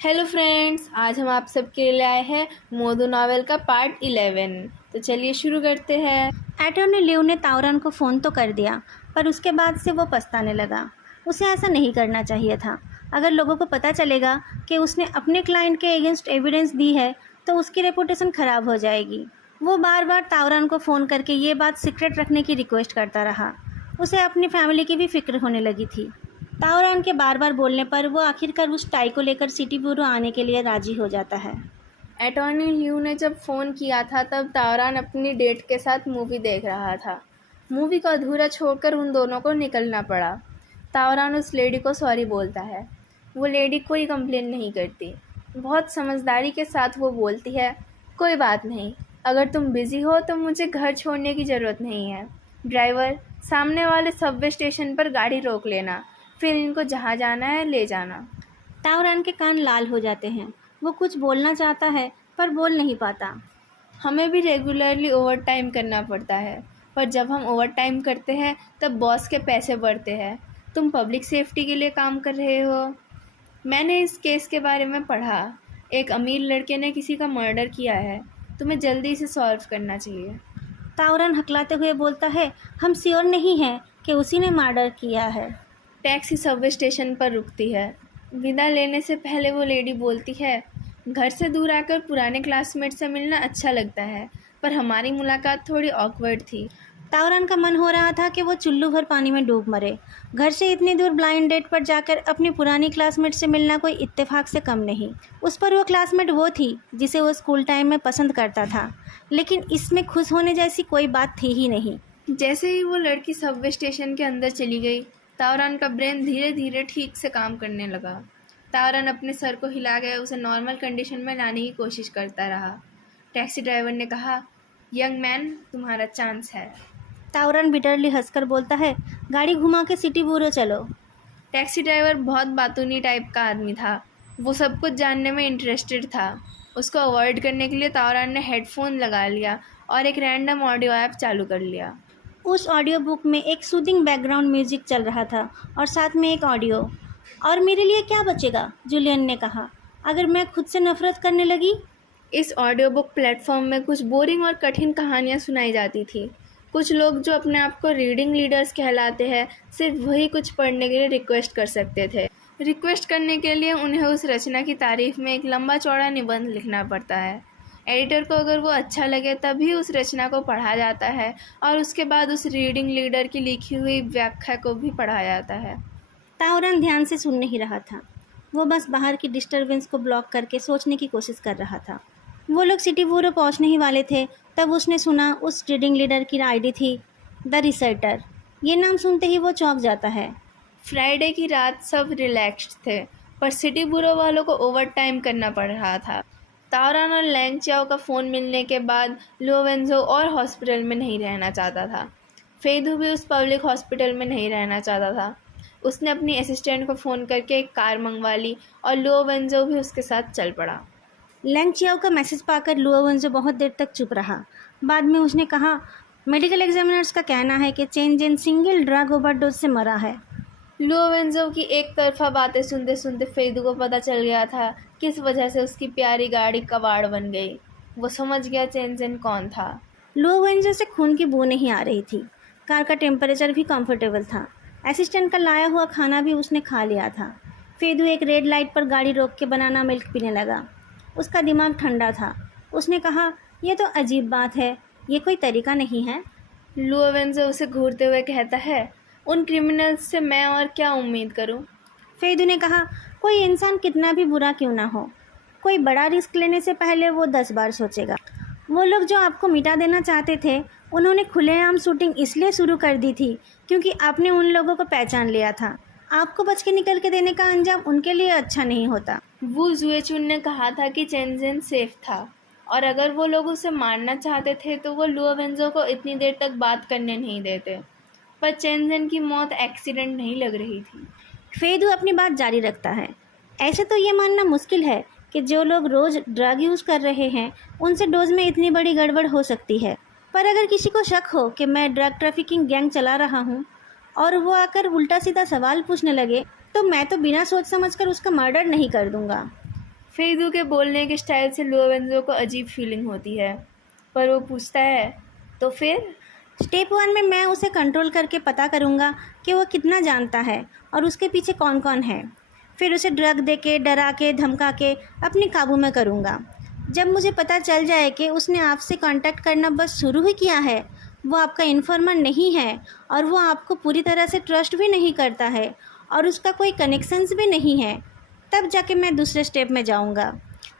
Hello friends, आज हम आप सबके लिए आए हैं मोदू नॉवेल का पार्ट 11। तो चलिए शुरू करते हैं। एटॉर्नी लिव ने तावरन को फ़ोन तो कर दिया, पर उसके बाद से वो पछताने लगा। उसे ऐसा नहीं करना चाहिए था। अगर लोगों को पता चलेगा कि उसने अपने क्लाइंट के अगेंस्ट एविडेंस दी है तो उसकी रेपुटेशन ख़राब हो जाएगी। वो बार बार तावरन को फ़ोन करके ये बात सीक्रेट रखने की रिक्वेस्ट करता रहा। उसे अपनी फैमिली की भी फिक्र होने लगी थी। तावरन के बार बार बोलने पर वो आखिरकार उस टाई को लेकर सिटी ब्यूरो आने के लिए राज़ी हो जाता है। एटॉर्नी ल्यू ने जब फ़ोन किया था तब तावरान अपनी डेट के साथ मूवी देख रहा था। मूवी को अधूरा छोड़कर उन दोनों को निकलना पड़ा। तावरान उस लेडी को सॉरी बोलता है। वो लेडी कोई कंप्लेन नहीं करती। बहुत समझदारी के साथ वो बोलती है, कोई बात नहीं, अगर तुम बिज़ी हो तो मुझे घर छोड़ने की ज़रूरत नहीं है। ड्राइवर, सामने वाले सबवे स्टेशन पर गाड़ी रोक लेना, फिर इनको जहाँ जाना है ले जाना। तावरन के कान लाल हो जाते हैं। वो कुछ बोलना चाहता है पर बोल नहीं पाता। हमें भी रेगुलरली ओवर टाइम करना पड़ता है, पर जब हम ओवर टाइम करते हैं तब बॉस के पैसे बढ़ते हैं। तुम पब्लिक सेफ्टी के लिए काम कर रहे हो। मैंने इस केस के बारे में पढ़ा। एक अमीर लड़के ने किसी का मर्डर किया है। तुम्हें जल्दी से सॉल्व करना चाहिए। तावरन हकलाते हुए बोलता है, हम श्योर नहीं हैं कि उसी ने मर्डर किया है। टैक्सी सबवे स्टेशन पर रुकती है। विदा लेने से पहले वो लेडी बोलती है, घर से दूर आकर पुराने क्लासमेट से मिलना अच्छा लगता है, पर हमारी मुलाकात थोड़ी ऑकवर्ड थी। तावरन का मन हो रहा था कि वो चुल्लू भर पानी में डूब मरे। घर से इतनी दूर ब्लाइंड डेट पर जाकर अपनी पुरानी क्लासमेट से मिलना कोई इत्तेफाक से कम नहीं। उस पर वो क्लासमेट वो थी जिसे वो स्कूल टाइम में पसंद करता था, लेकिन इसमें खुश होने जैसी कोई बात थी ही नहीं। जैसे ही वो लड़की सबवे स्टेशन के अंदर चली गई, तावरान का ब्रेन धीरे धीरे ठीक से काम करने लगा। तावरान अपने सर को हिला कर उसे नॉर्मल कंडीशन में लाने की कोशिश करता रहा। टैक्सी ड्राइवर ने कहा, यंग मैन, तुम्हारा चांस है। तावरन बिटरली हंसकर बोलता है, गाड़ी घुमा के सिटी ब्यूरो चलो। टैक्सी ड्राइवर बहुत बातूनी टाइप का आदमी था। वो सब कुछ जानने में इंटरेस्टेड था। उसको अवॉइड करने के लिए तावरान ने हेडफोन लगा लिया और एक रैंडम ऑडियो ऐप चालू कर लिया। उस ऑडियो बुक में एक सूदिंग बैकग्राउंड म्यूजिक चल रहा था और साथ में एक ऑडियो। और मेरे लिए क्या बचेगा, जूलियन ने कहा, अगर मैं खुद से नफरत करने लगी। इस ऑडियो बुक प्लेटफॉर्म में कुछ बोरिंग और कठिन कहानियाँ सुनाई जाती थी। कुछ लोग जो अपने आप को रीडिंग लीडर्स कहलाते हैं, सिर्फ वही कुछ पढ़ने के लिए रिक्वेस्ट कर सकते थे। रिक्वेस्ट करने के लिए उन्हें उस रचना की तारीफ में एक लंबा चौड़ा निबंध लिखना पड़ता है। एडिटर को अगर वो अच्छा लगे तभी उस रचना को पढ़ा जाता है और उसके बाद उस रीडिंग लीडर की लिखी हुई व्याख्या को भी पढ़ा जाता है। तावरन ध्यान से सुन नहीं रहा था। वो बस बाहर की डिस्टरबेंस को ब्लॉक करके सोचने की कोशिश कर रहा था। वो लोग सिटी ब्यूरो पहुंचने ही वाले थे तब उसने सुना उस रीडिंग लीडर की आईडी थी द रिसाइटर। ये नाम सुनते ही वो चौंक जाता है। फ्राइडे की रात सब रिलैक्स्ड थे, पर सिटी ब्यूरो वालों को ओवर टाइम करना पड़ रहा था। तावरान और लैंग चियाओ का फ़ोन मिलने के बाद लोवेंजो और हॉस्पिटल में नहीं रहना चाहता था। फेदू भी उस पब्लिक हॉस्पिटल में नहीं रहना चाहता था। उसने अपनी असिस्टेंट को फ़ोन करके एक कार मंगवा ली और लोवेंजो भी उसके साथ चल पड़ा। लैंग चियाओ का मैसेज पाकर लुओवेंजो बहुत देर तक चुप रहा। बाद में उसने कहा, मेडिकल एग्जामिनर्स का कहना है कि चेन जेन सिंगल ड्रग ओवरडोज से मरा है। लोवेंजो की एक तरफा बातें सुनते सुनते फेदू को पता चल गया था किस वजह से उसकी प्यारी गाड़ी कबाड़ बन गई। वो समझ गया चेंजन कौन था। लुओवेंजो से खून की बू नहीं आ रही थी। कार का टेम्परेचर भी कंफर्टेबल था। असिस्टेंट का लाया हुआ खाना भी उसने खा लिया था। फेदू एक रेड लाइट पर गाड़ी रोक के बनाना मिल्क पीने लगा। उसका दिमाग ठंडा था। उसने कहा, यह तो अजीब बात है, ये कोई तरीका नहीं है। लुओवेंजो उसे घूरते हुए कहता है, उन क्रिमिनल्स से मैं और क्या उम्मीद करूं? फेदू ने कहा, कोई इंसान कितना भी बुरा क्यों ना हो, कोई बड़ा रिस्क लेने से पहले वो 10 बार सोचेगा। वो लोग जो आपको मिटा देना चाहते थे, उन्होंने खुलेआम शूटिंग इसलिए शुरू कर दी थी क्योंकि आपने उन लोगों को पहचान लिया था। आपको बच के निकल के देने का अंजाम उनके लिए अच्छा नहीं होता। वू जुएचुन ने कहा था कि चेंजन सेफ था और अगर वो लोग उसे मारना चाहते थे तो वो लुओवेंजो को इतनी देर तक बात करने नहीं देते। पर चेंजन की मौत एक्सीडेंट नहीं लग रही थी। फेदू अपनी बात जारी रखता है, ऐसे तो ये मानना मुश्किल है कि जो लोग रोज़ ड्रग यूज़ कर रहे हैं उनसे डोज में इतनी बड़ी गड़बड़ हो सकती है। पर अगर किसी को शक हो कि मैं ड्रग ट्रैफिकिंग गैंग चला रहा हूँ और वो आकर उल्टा सीधा सवाल पूछने लगे तो मैं तो बिना सोच समझकर उसका मर्डर नहीं कर दूँगा। फेदू के बोलने के स्टाइल से लुओवेंजो को अजीब फीलिंग होती है, पर वो पूछता है, तो फिर? स्टेप 1 में मैं उसे कंट्रोल करके पता करूँगा कि वो कितना जानता है और उसके पीछे कौन कौन है। फिर उसे ड्रग दे के, डरा के, धमका के अपने काबू में करूँगा। जब मुझे पता चल जाए कि उसने आपसे कांटेक्ट करना बस शुरू ही किया है, वो आपका इन्फॉर्मर नहीं है और वो आपको पूरी तरह से ट्रस्ट भी नहीं करता है और उसका कोई कनेक्शंस भी नहीं है, तब जाके मैं दूसरे स्टेप में जाऊँगा।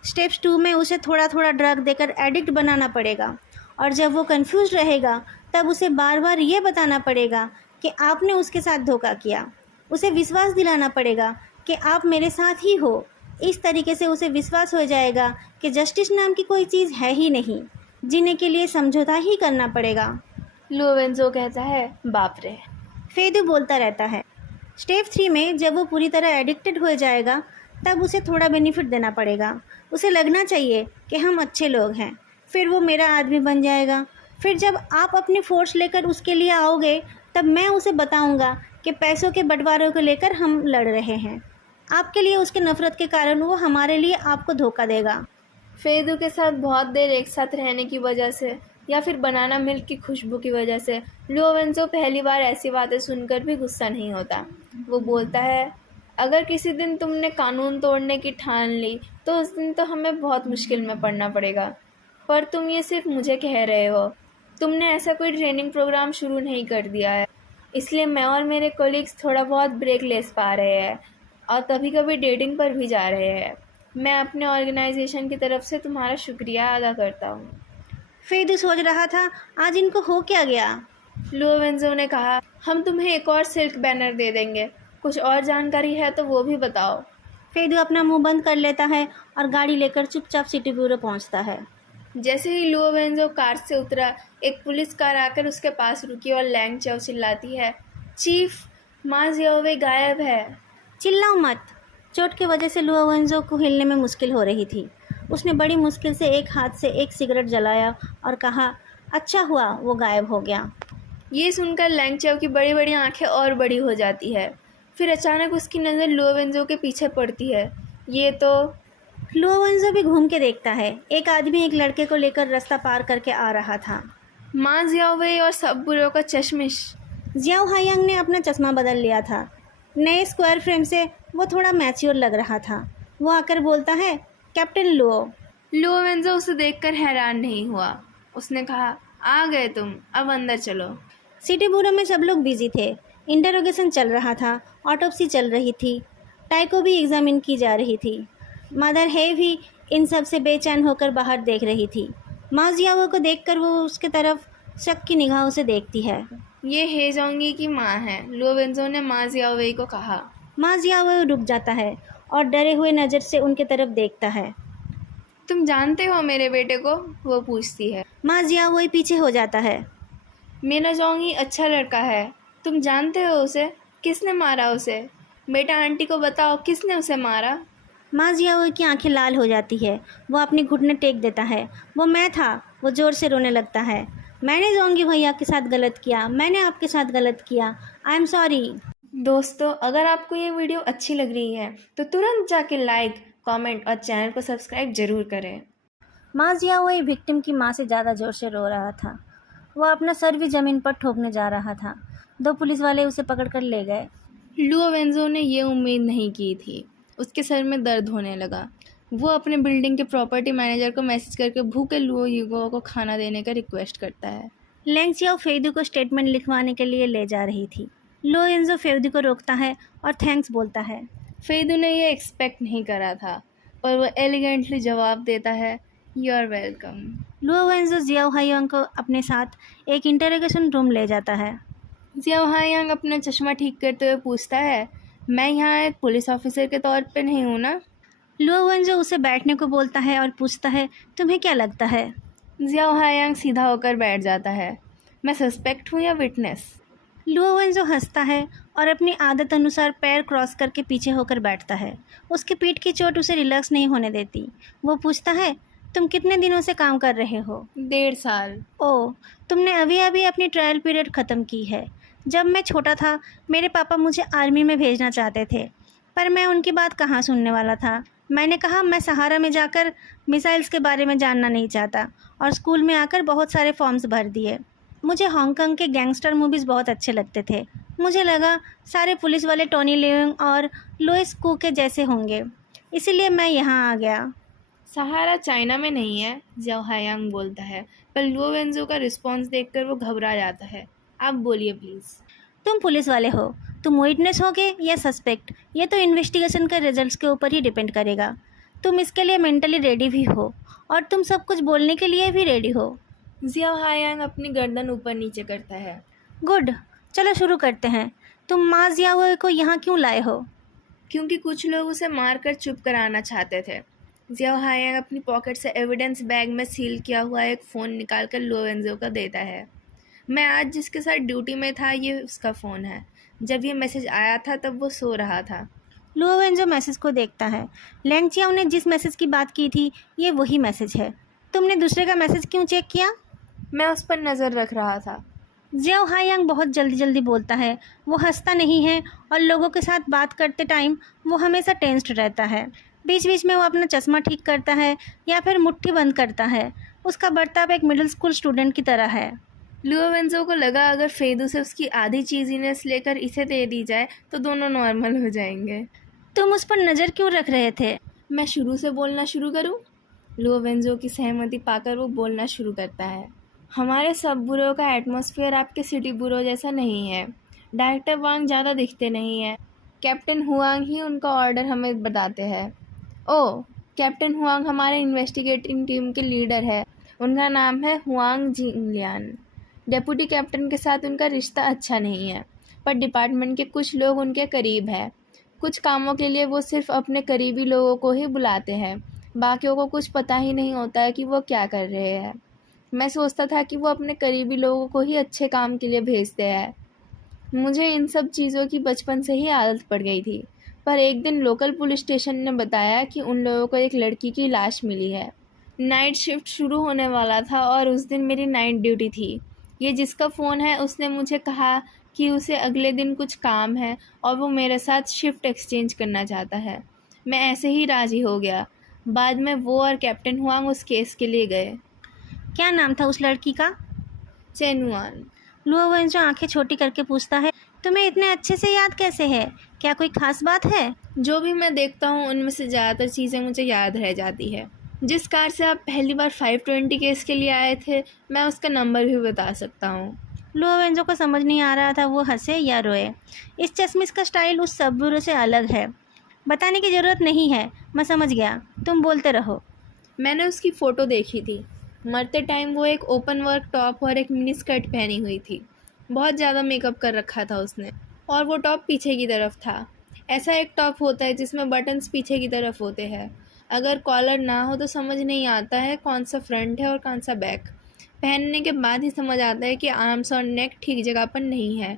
स्टेप्स 2 में उसे थोड़ा थोड़ा ड्रग देकर एडिक्ट बनाना पड़ेगा और जब वो कंफ्यूज रहेगा तब उसे बार बार ये बताना पड़ेगा कि आपने उसके साथ धोखा किया। उसे विश्वास दिलाना पड़ेगा कि आप मेरे साथ ही हो। इस तरीके से उसे विश्वास हो जाएगा कि जस्टिस नाम की कोई चीज़ है ही नहीं, जीने के लिए समझौता ही करना पड़ेगा। लुओवेंजो कहता है, बाप रे। फेदू बोलता रहता है। स्टेप 3 में जब वो पूरी तरह एडिक्टेड हो जाएगा तब उसे थोड़ा बेनिफिट देना पड़ेगा। उसे लगना चाहिए कि हम अच्छे लोग हैं, फिर वो मेरा आदमी बन जाएगा। फिर जब आप अपनी फोर्स लेकर उसके लिए आओगे तब मैं उसे बताऊंगा कि पैसों के बंटवारे को लेकर हम लड़ रहे हैं। आपके लिए उसके नफ़रत के कारण वो हमारे लिए आपको धोखा देगा। फेदू के साथ बहुत देर एक साथ रहने की वजह से या फिर बनाना मिल्क की खुशबू की वजह से लुओवेंजो पहली बार ऐसी बातें सुनकर भी गुस्सा नहीं होता। वो बोलता है, अगर किसी दिन तुमने कानून तोड़ने की ठान ली तो उस दिन तो हमें बहुत मुश्किल में पड़ना पड़ेगा, पर तुम ये सिर्फ मुझे कह रहे हो। तुमने ऐसा कोई ट्रेनिंग प्रोग्राम शुरू नहीं कर दिया है, इसलिए मैं और मेरे कोलीग्स थोड़ा बहुत ब्रेक ले पा रहे हैं और कभी कभी डेटिंग पर भी जा रहे हैं। मैं अपने ऑर्गेनाइजेशन की तरफ से तुम्हारा शुक्रिया अदा करता हूँ। फेदू सोच रहा था आज इनको हो क्या गया। लुओवेंजो ने कहा, हम तुम्हें एक और सिल्क बैनर दे देंगे, कुछ और जानकारी है तो वो भी बताओ। फेदू अपना मुंह बंद कर लेता है और गाड़ी लेकर चुपचाप सिटी ब्यूरो पहुंचता है। जैसे ही लुओवेंजो कार से उतरा, एक पुलिस कार आकर उसके पास रुकी और लैंग चाओ चिल्लाती है, चीफ, माँ जियाओवे गायब है। चिल्लाओ मत। चोट की वजह से लुओवेंजो को हिलने में मुश्किल हो रही थी। उसने बड़ी मुश्किल से एक हाथ से एक सिगरेट जलाया और कहा, अच्छा हुआ वो गायब हो गया। ये सुनकर लैंग चाओ की बड़ी बड़ी आंखें और बड़ी हो जाती है। फिर अचानक उसकी नज़र लुओवेंजो के पीछे पड़ती है। ये तो लुओवेंजो भी घूम के देखता है। एक आदमी एक लड़के को लेकर रास्ता पार करके आ रहा था। माँ जियाओवे और सब बुरों का चश्मिश। जियाओ हायांग ने अपना चश्मा बदल लिया था। नए स्क्वायर फ्रेम से वो थोड़ा मैच्योर लग रहा था। वो आकर बोलता है, कैप्टन लुओ। लुओवेंजो उसे देखकर हैरान नहीं हुआ। उसने कहा, आ गए तुम, अब अंदर चलो। सिटी ब्यूरो में सब लोग बिजी थे। इंटरोगेशन चल रहा था, ऑटोप्सी चल रही थी, टाई को भी एग्जामिन की जा रही थी। मदर है भी इन सब से बेचैन होकर बाहर देख रही थी। माँ जियाओ को देखकर वो उसके तरफ शक की निगाहों से देखती है। ये हेजोंगी की माँ है, लुओवेंजो ने माँ जियाओवे को कहा। माँ जियाओ रुक जाता है और डरे हुए नज़र से उनके तरफ देखता है। तुम जानते हो मेरे बेटे को? वो पूछती है। माँ जियाओ पीछे हो जाता है। मेरा जोंगी अच्छा लड़का है, तुम जानते हो उसे? किसने मारा उसे? बेटा आंटी को बताओ, किसने उसे मारा? माँ जियाओ की आंखें लाल हो जाती है। वो अपनी घुटने टेक देता है। वो मैं था। वो ज़ोर से रोने लगता है। मैंने जोंगी भैया के साथ गलत किया, मैंने आपके साथ गलत किया, आई एम सॉरी। दोस्तों, अगर आपको ये वीडियो अच्छी लग रही है तो तुरंत जाके लाइक, कमेंट और चैनल को सब्सक्राइब जरूर करें। माँ जियाओ विक्टिम की माँ से ज़्यादा ज़ोर से रो रहा था। वो अपना सर भी ज़मीन पर ठोकने जा रहा था। 2 पुलिस वाले उसे पकड़कर ले गए। लुओवेंजो ने ये उम्मीद नहीं की थी। उसके सर में दर्द होने लगा। वो अपने बिल्डिंग के प्रॉपर्टी मैनेजर को मैसेज करके भूखे लुओ ह्यूगो को खाना देने का रिक्वेस्ट करता है। लैंग चाओ फेदू को स्टेटमेंट लिखवाने के लिए ले जा रही थी। लुओवेंजो फेदू को रोकता है और थैंक्स बोलता है। फेदू ने ये एक्सपेक्ट नहीं करा था, पर वो एलिगेंटली जवाब देता है, यू आर वेलकम। लुओवेंजो जियाओ हायांग को अपने साथ एक इंटरोगेशन रूम ले जाता है। जियाओ हायांग अपना चश्मा ठीक करते हुए पूछता है, मैं यहाँ एक पुलिस ऑफिसर के तौर पे नहीं हूँ ना? लुओवेंजो उसे बैठने को बोलता है और पूछता है, तुम्हें क्या लगता है? जियाओ हायांग सीधा होकर बैठ जाता है। मैं सस्पेक्ट हूँ या विटनेस? लुओवेंजो हंसता है और अपनी आदत अनुसार पैर क्रॉस करके पीछे होकर बैठता है। उसकी पीठ की चोट उसे रिलैक्स नहीं होने देती। वो पूछता है, तुम कितने दिनों से काम कर रहे हो? 1.5 साल। ओह, तुमने अभी अभी अपनी ट्रायल पीरियड ख़त्म की है। जब मैं छोटा था मेरे पापा मुझे आर्मी में भेजना चाहते थे, पर मैं उनकी बात कहाँ सुनने वाला था। मैंने कहा मैं सहारा में जाकर मिसाइल्स के बारे में जानना नहीं चाहता और स्कूल में आकर बहुत सारे फॉर्म्स भर दिए। मुझे हांगकांग के गैंगस्टर मूवीज़ बहुत अच्छे लगते थे। मुझे लगा सारे पुलिस वाले टोनी लियोंग और लुइस कू के जैसे होंगे, इसीलिए मैं यहाँ आ गया। सहारा चाइना में नहीं है, जियाओ हायांग बोलता है, पर लुओ वेंजो का रिस्पॉन्स देखकर वो घबरा जाता है। आप बोलिए प्लीज़। तुम पुलिस वाले हो, तुम विटनेस होगे या सस्पेक्ट, ये तो इन्वेस्टिगेशन के रिजल्ट्स के ऊपर ही डिपेंड करेगा। तुम इसके लिए मेंटली रेडी भी हो और तुम सब कुछ बोलने के लिए भी रेडी हो। जियाओ हायांग अपनी गर्दन ऊपर नीचे करता है। गुड, चलो शुरू करते हैं। तुम मा जियाओ को यहाँ क्यों लाए हो? क्योंकि कुछ लोग उसे मारकर चुप कराना चाहते थे। जियाओ हायांग अपनी पॉकेट से एविडेंस बैग में सील किया हुआ एक फ़ोन निकालकर लुओ वेंजो को देता है। मैं आज जिसके साथ ड्यूटी में था, ये उसका फ़ोन है। जब ये मैसेज आया था तब वो सो रहा था। लुओ वेंजो मैसेज को देखता है। लैंग चियाओ ने जिस मैसेज की बात की थी, ये वही मैसेज है। तुमने दूसरे का मैसेज क्यों चेक किया? मैं उस पर नज़र रख रहा था। जियाओ हायांग बहुत जल्दी जल्दी बोलता है। वो हंसता नहीं है और लोगों के साथ बात करते टाइम वो हमेशा टेंस्ड रहता है। बीच बीच में वो अपना चश्मा ठीक करता है या फिर मुट्ठी बंद करता है। उसका बर्ताव एक मिडिल स्कूल स्टूडेंट की तरह है। लुओ वेंजो को लगा अगर फेदू से उसकी आधी चीज़ीनेस लेकर इसे दे दी जाए तो दोनों नॉर्मल हो जाएंगे। तुम उस पर नज़र क्यों रख रहे थे? मैं शुरू से बोलना शुरू करूं? लुओ वेंजो की सहमति पाकर वो बोलना शुरू करता है। हमारे सब बुरो का एटमॉस्फेयर आपके सिटी बुरो जैसा नहीं है। डायरेक्टर वांग ज़्यादा दिखते नहीं हैं। कैप्टन हुआंग ही उनका ऑर्डर हमें बताते हैं। ओह, कैप्टन हुआंग हमारे इन्वेस्टिगेटिंग टीम के लीडर है। उनका नाम है हुआंग जिंगलियान। डेप्यूटी कैप्टन के साथ उनका रिश्ता अच्छा नहीं है, पर डिपार्टमेंट के कुछ लोग उनके करीब हैं। कुछ कामों के लिए वो सिर्फ अपने करीबी लोगों को ही बुलाते हैं। बाकियों को कुछ पता ही नहीं होता है कि वो क्या कर रहे हैं। मैं सोचता था कि वो अपने करीबी लोगों को ही अच्छे काम के लिए भेजते हैं। मुझे इन सब चीज़ों की बचपन से ही आदत पड़ गई थी, पर एक दिन लोकल पुलिस स्टेशन ने बताया कि उन लोगों को एक लड़की की लाश मिली है। नाइट शिफ्ट शुरू होने वाला था और उस दिन मेरी नाइट ड्यूटी थी। ये जिसका फ़ोन है उसने मुझे कहा कि उसे अगले दिन कुछ काम है और वो मेरे साथ शिफ्ट एक्सचेंज करना चाहता है। मैं ऐसे ही राज़ी हो गया। बाद में वो और कैप्टन हुआंग उस केस के लिए गए। क्या नाम था उस लड़की का? चेनुआन। लुओ वेंजो आंखें छोटी करके पूछता है, तुम्हें इतने अच्छे से याद कैसे है? क्या कोई खास बात है? जो भी मैं देखता हूँ उनमें से ज़्यादातर चीज़ें मुझे याद रह जाती है। जिस कार से आप पहली बार 520 केस के लिए आए थे, मैं उसका नंबर भी बता सकता हूँ। लुओ वेंजो को समझ नहीं आ रहा था वो हंसे या रोए। इस चश्मिश का स्टाइल उस सबूरों से अलग है। बताने की ज़रूरत नहीं है, मैं समझ गया, तुम बोलते रहो। मैंने उसकी फ़ोटो देखी थी। मरते टाइम वो एक ओपन वर्क टॉप और एक मिनी स्कर्ट पहनी हुई थी। बहुत ज़्यादा मेकअप कर रखा था उसने, और वो टॉप पीछे की तरफ था। ऐसा एक टॉप होता है जिसमें बटन्स पीछे की तरफ होते हैं। अगर कॉलर ना हो तो समझ नहीं आता है कौन सा फ्रंट है और कौन सा बैक। पहनने के बाद ही समझ आता है कि आर्म्स और नेक ठीक जगह पर नहीं है।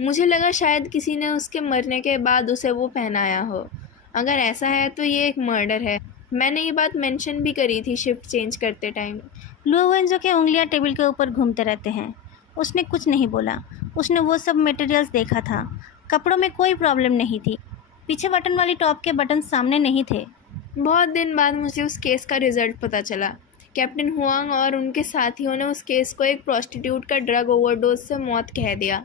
मुझे लगा शायद किसी ने उसके मरने के बाद उसे वो पहनाया हो। अगर ऐसा है तो ये एक मर्डर है। मैंने ये बात मेंशन भी करी थी शिफ्ट चेंज करते टाइम। लुओ वेंजो के उंगलियां टेबल के ऊपर घूमते रहते हैं। उसने कुछ नहीं बोला। उसने वो सब मटेरियल्स देखा था। कपड़ों में कोई प्रॉब्लम नहीं थी। पीछे बटन वाली टॉप के बटन सामने नहीं थे। बहुत दिन बाद मुझे उस केस का रिज़ल्ट पता चला। कैप्टन हुआंग और उनके साथियों ने उस केस को एक प्रोस्टिट्यूट का ड्रग ओवरडोज से मौत कह दिया।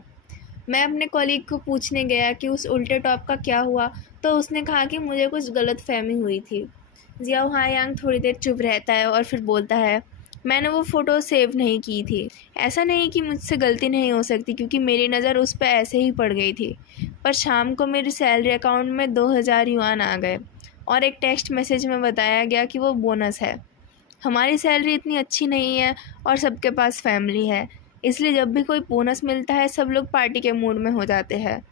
मैं अपने कॉलीग को पूछने गया कि उस उल्टे टॉप का क्या हुआ, तो उसने कहा कि मुझे कुछ गलतफहमी हुई थी। जियाओ हायांग थोड़ी देर चुप रहता है और फिर बोलता है, मैंने वो फ़ोटो सेव नहीं की थी। ऐसा नहीं कि मुझसे गलती नहीं हो सकती, क्योंकि मेरी नज़र उस पर ऐसे ही पड़ गई थी। पर शाम को मेरी सैलरी अकाउंट में 2000 युआन आ गए और एक टेक्स्ट मैसेज में बताया गया कि वो बोनस है। हमारी सैलरी इतनी अच्छी नहीं है और सबके पास फैमिली है, इसलिए जब भी कोई बोनस मिलता है सब लोग पार्टी के मूड में हो जाते हैं।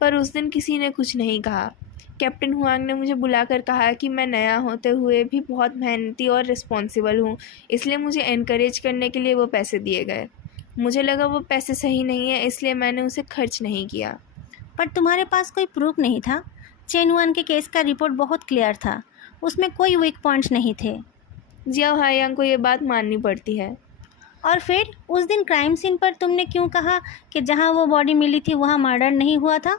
पर उस दिन किसी ने कुछ नहीं कहा। कैप्टन हुआंग ने मुझे बुलाकर कहा कि मैं नया होते हुए भी बहुत मेहनती और रिस्पॉन्सिबल हूँ, इसलिए मुझे एनकरेज करने के लिए वो पैसे दिए गए। मुझे लगा वो पैसे सही नहीं है, इसलिए मैंने उसे खर्च नहीं किया। पर तुम्हारे पास कोई प्रूफ नहीं था। चेनुआन के केस का रिपोर्ट बहुत क्लियर था। उसमें कोई वीक पॉइंट्स नहीं थे। जियाओ हायांग को ये बात माननी पड़ती है। और फिर उस दिन क्राइम सीन पर तुमने क्यों कहा कि जहां वो बॉडी मिली थी वहां मर्डर नहीं हुआ था?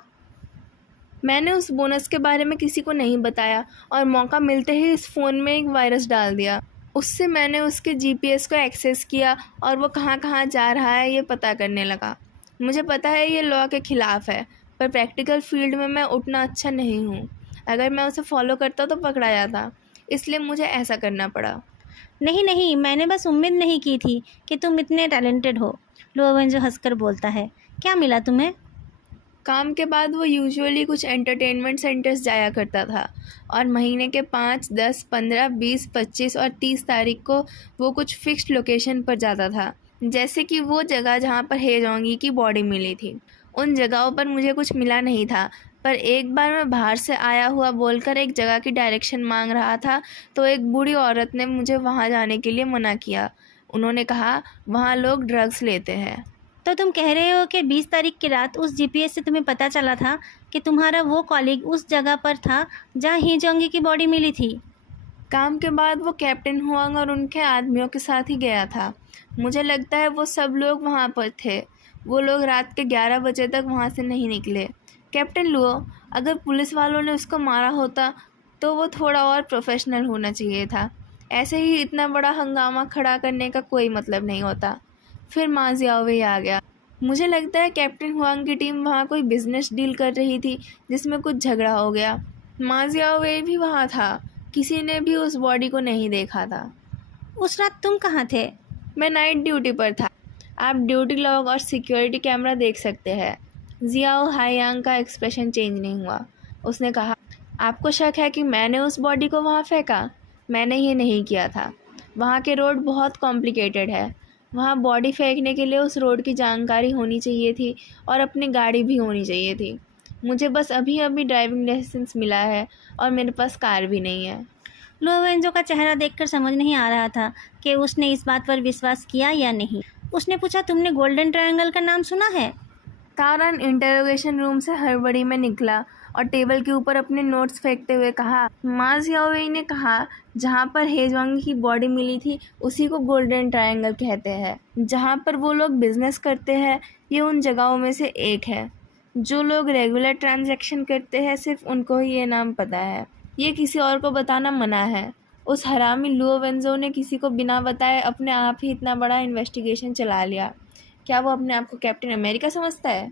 मैंने उस बोनस के बारे में किसी को नहीं बताया और मौका मिलते ही इस फ़ोन में एक वायरस डाल दिया। उससे मैंने उसके जीपीएस को एक्सेस किया और वो कहाँ कहाँ जा रहा है ये पता करने लगा। मुझे पता है ये लॉ के ख़िलाफ़ है, पर प्रैक्टिकल फील्ड में मैं उतना अच्छा नहीं हूँ। अगर मैं उसे फॉलो करता तो पकड़ा जाता, इसलिए मुझे ऐसा करना पड़ा। नहीं नहीं, मैंने बस उम्मीद नहीं की थी कि तुम इतने टैलेंटेड हो, लुओवेंजो हंसकर बोलता है। क्या मिला तुम्हें? काम के बाद वो यूजुअली कुछ एंटरटेनमेंट सेंटर्स जाया करता था और महीने के 5, 10, 15, 20, 25 और 30 तारीख को वो कुछ फिक्स्ड लोकेशन पर जाता था, जैसे कि वो जगह जहाँ पर हेजोंगी की बॉडी मिली थी। उन जगहों पर मुझे कुछ मिला नहीं था, पर एक बार मैं बाहर से आया हुआ बोलकर एक जगह की डायरेक्शन मांग रहा था तो एक बूढ़ी औरत ने मुझे वहाँ जाने के लिए मना किया। उन्होंने कहा वहाँ लोग ड्रग्स लेते हैं। तो तुम कह रहे हो कि 20 तारीख की रात उस जीपीएस से तुम्हें पता चला था कि तुम्हारा वो कॉलीग उस जगह पर था जहाँ हीजोंगी की बॉडी मिली थी? काम के बाद वो कैप्टन हुआंग और उनके आदमियों के साथ ही गया था। मुझे लगता है वो सब लोग वहाँ पर थे। वो लोग रात के 11 बजे तक वहाँ से नहीं निकले। कैप्टन लुओ, अगर पुलिस वालों ने उसको मारा होता तो वो थोड़ा और प्रोफेशनल होना चाहिए था। ऐसे ही इतना बड़ा हंगामा खड़ा करने का कोई मतलब नहीं होता। फिर मा जियाओवेई आ गया। मुझे लगता है कैप्टन हुआंग की टीम वहाँ कोई बिजनेस डील कर रही थी जिसमें कुछ झगड़ा हो गया। मा जियाओवेई भी वहाँ था। किसी ने भी उस बॉडी को नहीं देखा था। उस रात तुम कहाँ थे? मैं नाइट ड्यूटी पर था। आप ड्यूटी लॉग और सिक्योरिटी कैमरा देख सकते हैं। जियाओ हायांग का एक्सप्रेशन चेंज नहीं हुआ। उसने कहा, आपको शक है कि मैंने उस बॉडी को वहाँ फेंका? मैंने ये नहीं किया था। वहाँ के रोड बहुत कॉम्प्लिकेटेड है। वहाँ बॉडी फेंकने के लिए उस रोड की जानकारी होनी चाहिए थी और अपनी गाड़ी भी होनी चाहिए थी। मुझे बस अभी अभी ड्राइविंग लाइसेंस मिला है और मेरे पास कार भी नहीं है। लुओवेंजो का चेहरा देखकर समझ नहीं आ रहा था कि उसने इस बात पर विश्वास किया या नहीं। उसने पूछा, तुमने गोल्डन ट्रायंगल का नाम सुना है? तारान इंटरोगेशन रूम से हड़बड़ी में निकला और टेबल के ऊपर अपने नोट्स फेंकते हुए कहा, मा जियाओवेई ने कहा जहाँ पर हेजोंगी की बॉडी मिली थी उसी को गोल्डन ट्रायंगल कहते हैं। जहाँ पर वो लोग बिजनेस करते हैं ये उन जगहों में से एक है। जो लोग रेगुलर ट्रांजैक्शन करते हैं सिर्फ उनको ही ये नाम पता है। ये किसी और को बताना मना है। उस हरामी लुओवेंजो ने किसी को बिना बताए अपने आप ही इतना बड़ा इन्वेस्टिगेशन चला लिया। क्या वो अपने आप को कैप्टन अमेरिका समझता है?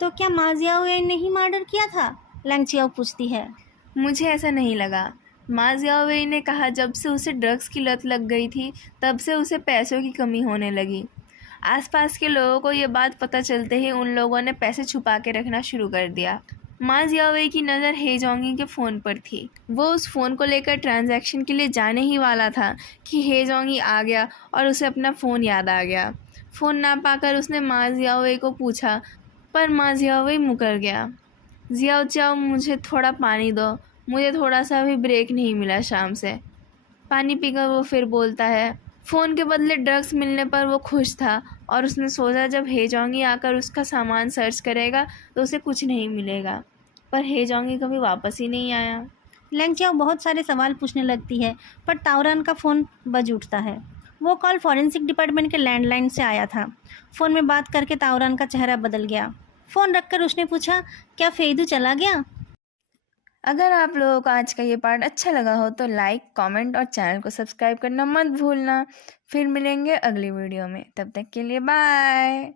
तो क्या मा जियाओवेई ने ही मर्डर किया था? लैंग चियाओ पूछती है। मुझे ऐसा नहीं लगा। मा जियाओवेई ने कहा जब से उसे ड्रग्स की लत लग गई थी तब से उसे पैसों की कमी होने लगी। आसपास के लोगों को ये बात पता चलते ही उन लोगों ने पैसे छुपा के रखना शुरू कर दिया। मा जियाओवेई की नज़र हेजोंगी के फ़ोन पर थी। वो उस फ़ोन को लेकर ट्रांजैक्शन के लिए जाने ही वाला था कि हेजोंगी आ गया और उसे अपना फ़ोन याद आ गया। फ़ोन ना पाकर उसने मा जियाओवेई को पूछा, पर मा जियाओवेई मुकर गया। जियाओ चाओ, मुझे थोड़ा पानी दो, मुझे थोड़ा सा भी ब्रेक नहीं मिला शाम से। पानी पीकर वो फिर बोलता है। फ़ोन के बदले ड्रग्स मिलने पर वो खुश था और उसने सोचा जब हेजोंगी आकर उसका सामान सर्च करेगा तो उसे कुछ नहीं मिलेगा, पर हेजोंगी कभी वापस ही नहीं आया। लैंग चियाओ बहुत सारे सवाल पूछने लगती है, पर ताओरान का फ़ोन बज उठता है। वो कॉल फॉरेंसिक डिपार्टमेंट के लैंडलाइन से आया था। फ़ोन में बात करके ताओरान का चेहरा बदल गया। फ़ोन रखकर उसने पूछा, क्या फेदू चला गया? अगर आप लोगों को आज का ये पार्ट अच्छा लगा हो तो लाइक, कमेंट और चैनल को सब्सक्राइब करना मत भूलना। फिर मिलेंगे अगली वीडियो में, तब तक के लिए बाय।